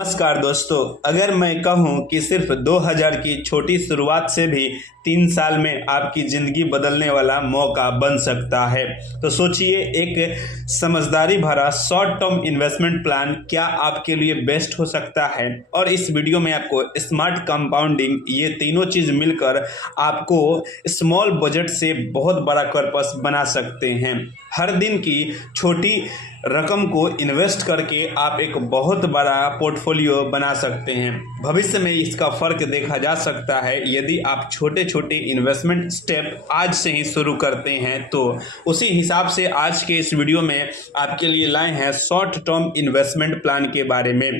नमस्कार दोस्तों, अगर मैं कहूं कि सिर्फ 2000 की छोटी शुरुआत से भी 3 साल में आपकी ज़िंदगी बदलने वाला मौका बन सकता है, तो सोचिए एक समझदारी भरा शॉर्ट टर्म इन्वेस्टमेंट प्लान क्या आपके लिए बेस्ट हो सकता है। और इस वीडियो में आपको स्मार्ट कंपाउंडिंग, ये तीनों चीज़ मिलकर आपको स्मॉल बजट से बहुत बड़ा पर्पस बना सकते हैं। हर दिन की छोटी रकम को इन्वेस्ट करके आप एक बहुत बड़ा पोर्टफोलियो बना सकते हैं। भविष्य में इसका फ़र्क देखा जा सकता है यदि आप छोटे छोटे इन्वेस्टमेंट स्टेप आज से ही शुरू करते हैं। तो उसी हिसाब से आज के इस वीडियो में आपके लिए लाए हैं शॉर्ट टर्म इन्वेस्टमेंट प्लान के बारे में।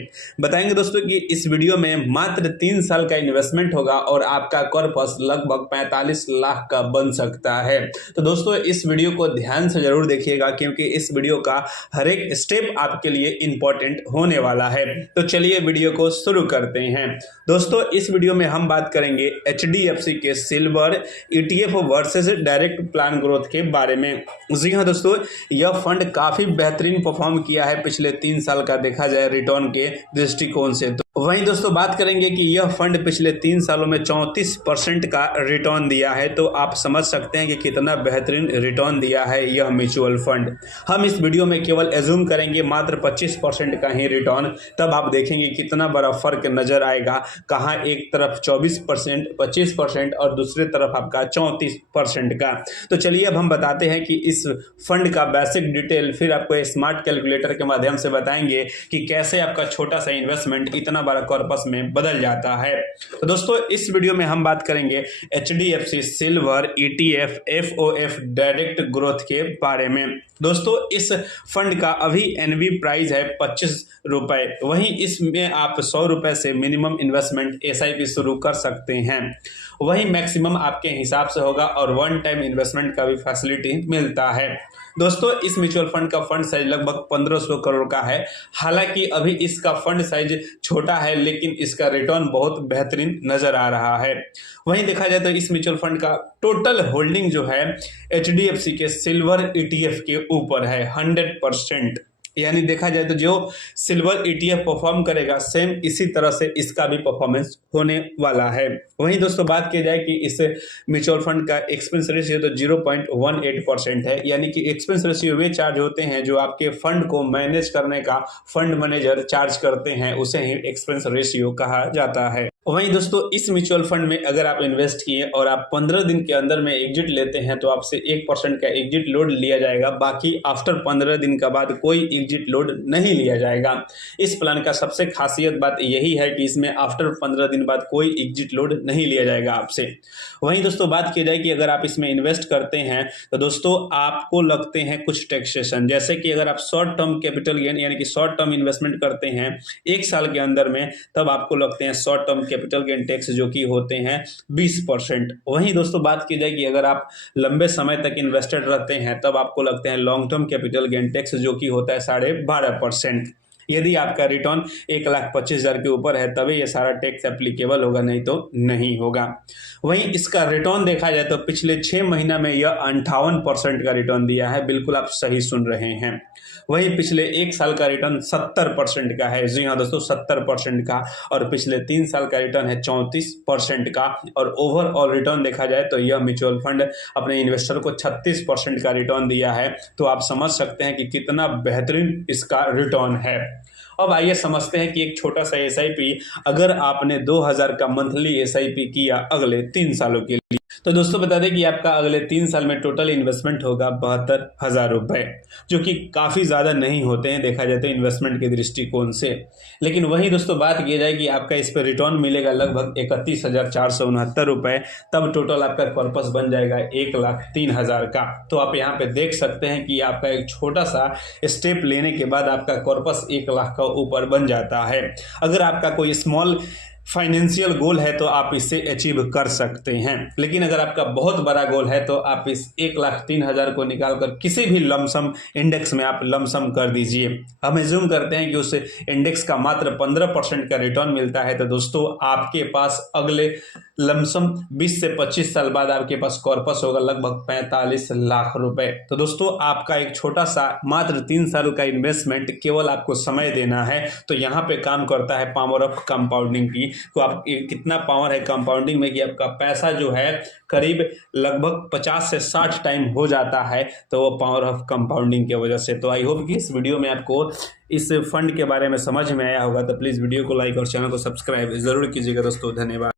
बताएंगे दोस्तों कि इस वीडियो में मात्र 3 साल का इन्वेस्टमेंट होगा और आपका कॉर्पस लगभग 45 लाख का बन सकता है। तो दोस्तों इस वीडियो को ध्यान से जरूर देखिएगा, क्योंकि इस वीडियो का हर एक स्टेप आपके लिए इंपॉर्टेंट होने वाला है। तो चलिए वीडियो को शुरू करते हैं। दोस्तों इस वीडियो में हम बात करेंगे HDFC के silver ETF versus direct plan growth के बारे में। जी हाँ दोस्तों, यह फंड काफी बेहतरीन परफॉर्म किया है पिछले 3 साल का देखा जाए रिटर्न के दृष्टिकोण से। तो वहीं दोस्तों बात करेंगे कि यह फंड पिछले 3 सालों में 34% का रिटर्न दिया है। तो आप समझ सकते हैं कि कितना बेहतरीन रिटर्न दिया है यह म्यूचुअल फंड। हम इस वीडियो में केवल एज्यूम करेंगे मात्र 25% का ही रिटर्न, तब आप देखेंगे कितना बड़ा फर्क नजर आएगा। कहाँ एक तरफ 24%, 25% और दूसरी तरफ आपका 34% का। तो चलिए अब हम बताते हैं कि इस फंड का बेसिक डिटेल फिर आपको स्मार्ट कैलकुलेटर के माध्यम से बताएंगे कि कैसे आपका छोटा सा इन्वेस्टमेंट इतना बड़ा कॉर्पस में बदल जाता है। तो दोस्तों इस वीडियो में हम बात करेंगे HDFC silver ETF FOF direct growth के बारे में। दोस्तों इस फंड का अभी NV प्राइस है 25 रुपए। वहीं इसमें आप 100 रुपए से मिनिमम इन्वेस्टमेंट SIP शुरू कर सकते हैं। वहीं मैक्सिमम आपके हिसाब से होगा और वन टाइम इन्वेस्टमेंट का भी फैसिलिटी मिलता है। दोस्तों इस म्यूचुअल फंड का फंड साइज लगभग 1500 करोड़ का है। हालांकि अभी इसका फंड साइज छोटा है, लेकिन इसका रिटर्न बहुत बेहतरीन नजर आ रहा है। वहीं देखा जाए तो इस म्यूचुअल फंड का टोटल होल्डिंग जो है HDFC के सिल्वर ETF के ऊपर है 100%। यानी देखा जाए तो जो सिल्वर ETF परफॉर्म करेगा सेम इसी तरह से इसका भी परफॉर्मेंस होने वाला है। वहीं दोस्तों बात की जाए कि इस म्यूचुअल फंड का एक्सपेंस रेशियो तो 0.18% है। यानी कि एक्सपेंस रेशियो वे चार्ज होते हैं जो आपके फंड को मैनेज करने का फंड मैनेजर चार्ज करते हैं, उसे ही एक्सपेंस रेशियो कहा जाता है। वहीं दोस्तों इस म्यूचुअल फंड में अगर आप इन्वेस्ट किए और आप 15 दिन के अंदर में एग्जिट लेते हैं तो आपसे 1% का एग्जिट लोड लिया जाएगा। बाकी आफ्टर 15 दिन के बाद कोई एग्जिट लोड नहीं लिया जाएगा। इस प्लान का सबसे खासियत बात यही है कि इसमें आफ्टर 15 दिन बाद कोई एग्जिट लोड नहीं लिया जाएगा आपसे। वहीं दोस्तों बात की जाए कि अगर आप इसमें इन्वेस्ट करते हैं तो दोस्तों आपको लगते हैं कुछ टैक्सेशन, जैसे कि अगर आप शॉर्ट टर्म कैपिटल गेन यानी कि शॉर्ट टर्म इन्वेस्टमेंट करते हैं 1 साल के अंदर में, तब आपको लगते हैं short term capital gain tax जो कि होते हैं 20%। वहीं दोस्तों बात की जाए कि अगर आप लंबे समय तक इन्वेस्टेड रहते हैं तब आपको लगते हैं long term capital gain tax जो कि होता है 12.5%। यदि आपका रिटर्न 1,25,000 के ऊपर है तभी ये सारा टैक्स एप्लीकेबल होगा, नहीं तो नहीं होगा। वहीं इसका रिटर्न देखा जाए तो पिछले 6 महीना में यह 58% का रिटर्न दिया है। बिल्कुल आप सही सुन रहे हैं। वहीं पिछले 1 साल का रिटर्न 70% का है। जी हाँ दोस्तों 70% का। और पिछले 3 साल का रिटर्न है 34% का। और ओवरऑल रिटर्न देखा जाए तो यह म्यूचुअल फंड अपने इन्वेस्टर को 36% का रिटर्न दिया है। तो आप समझ सकते हैं कि कितना बेहतरीन इसका रिटर्न है। अब आइए समझते हैं कि एक छोटा सा SIP अगर आपने 2000 का मंथली SIP किया अगले 3 सालों के लिए, तो दोस्तों बता दें कि आपका अगले 3 साल में टोटल इन्वेस्टमेंट होगा 72,000 रुपए, जो कि काफ़ी ज़्यादा नहीं होते हैं देखा जाए तो इन्वेस्टमेंट के दृष्टिकोण से। लेकिन वहीं दोस्तों बात की जाए कि आपका इस पर रिटर्न मिलेगा लगभग 31,469 रुपए, तब टोटल आपका कॉर्पस बन जाएगा 1,03,000 का। तो आप यहाँ पे देख सकते हैं कि आपका एक छोटा सा स्टेप लेने के बाद आपका कॉर्पस 1 लाख का ऊपर बन जाता है। अगर आपका कोई स्मॉल फाइनेंशियल गोल है तो आप इसे अचीव कर सकते हैं। लेकिन अगर आपका बहुत बड़ा गोल है तो आप इस 1,03,000 को निकालकर किसी भी लमसम इंडेक्स में आप लमसम कर दीजिए। हम एज्यूम करते हैं कि उस इंडेक्स का मात्र 15% का रिटर्न मिलता है, तो दोस्तों आपके पास अगले लमसम 20 से 25 साल बाद आपके पास कॉर्पस होगा लगभग 45 लाख रुपए। तो दोस्तों आपका एक छोटा सा मात्र 3 साल का इन्वेस्टमेंट, केवल आपको समय देना है, तो यहाँ पे काम करता है पावर ऑफ कंपाउंडिंग की। तो आप कितना पावर है कंपाउंडिंग में कि आपका पैसा जो है करीब लगभग 50 से 60 टाइम हो जाता है, तो वो पावर ऑफ कंपाउंडिंग की वजह से। तो आई होप कि इस वीडियो में आपको इस फंड के बारे में समझ में आया होगा। तो प्लीज़ वीडियो को लाइक और चैनल को सब्सक्राइब जरूर कीजिएगा दोस्तों। धन्यवाद।